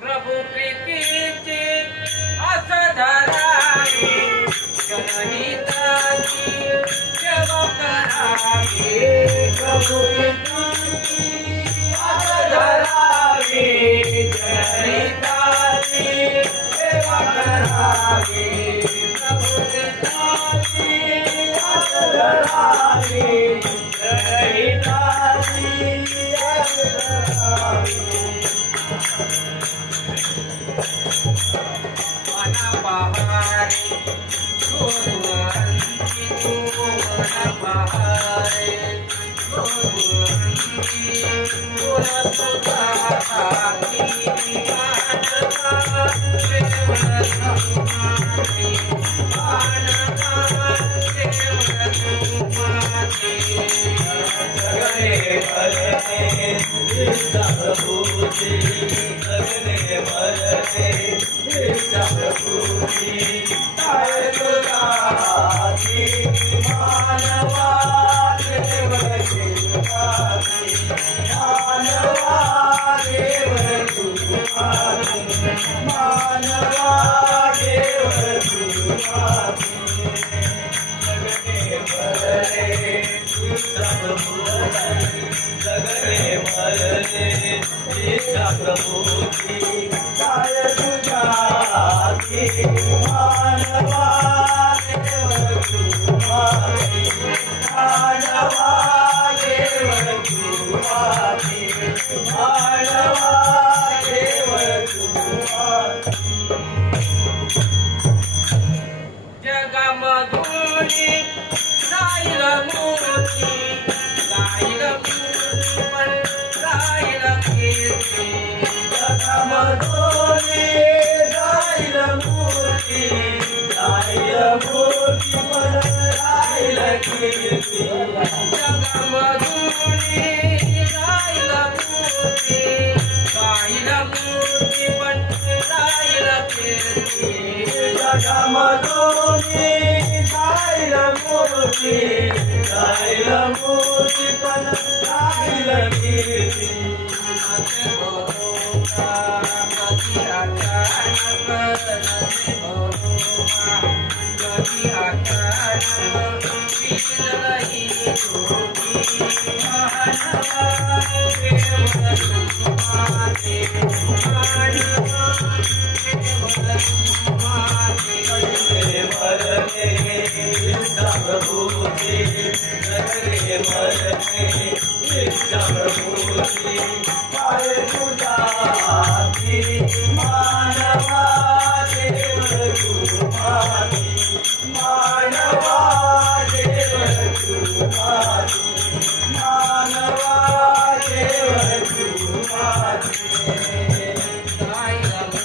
प्रभु प्रीतीची इच्छा प्रभूची जगणे मरणे इच्छा प्रभूची काय तुझी मानवा देवर तुझी मानवा देवर तुझी मानवा देवर तुझी जगणे मरणे इच्छा प्रभूची जगणे मरणे इच्छा प्रभूची काय तुझ्या मानवा देवर तुझी मानवा देवर तुझी मानवा देवर तुझी जगामधून राहिल मूर्ती राहिल मूर्ती पण राहिल कीर्ती जगामधून राहिल मूर्ती राहिल मूर्ती पण राहिल कीर्ती जगामधून राहिल मूर्ती राहिल मूर्ती पण राहिल कीर्ती जगामधून राहिल मूर्ती राहिल मूर्ती पण राहिल कीर्ती नसे बोलूमा कधी अचानक नसे बोलूमा कधी अचानक विसरली तुझी मानवा केवळ तुम्हाचे मानवा केवळ तुम्हाचे मरणे इच्छा प्रभूची जगणे मरणे इच्छा प्रभूची काय तुझा मानवा देवर तुझी मानवा देवर तुझी मानवा देवर तुझी मानवा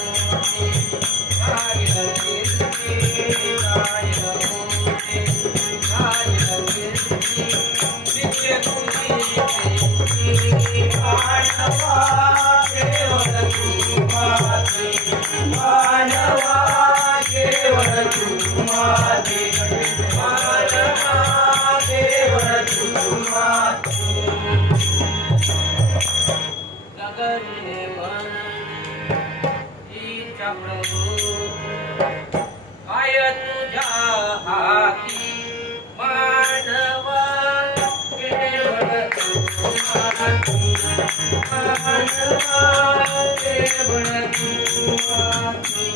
केवळ तुझी मानवा केवळ तुझी मानवा केवळ तुझी जगणे मरणे इच्छा प्रभू काय तुझ्या हाती मानवा केवळ तुम्हाती मानवा केवळ तुम्हाती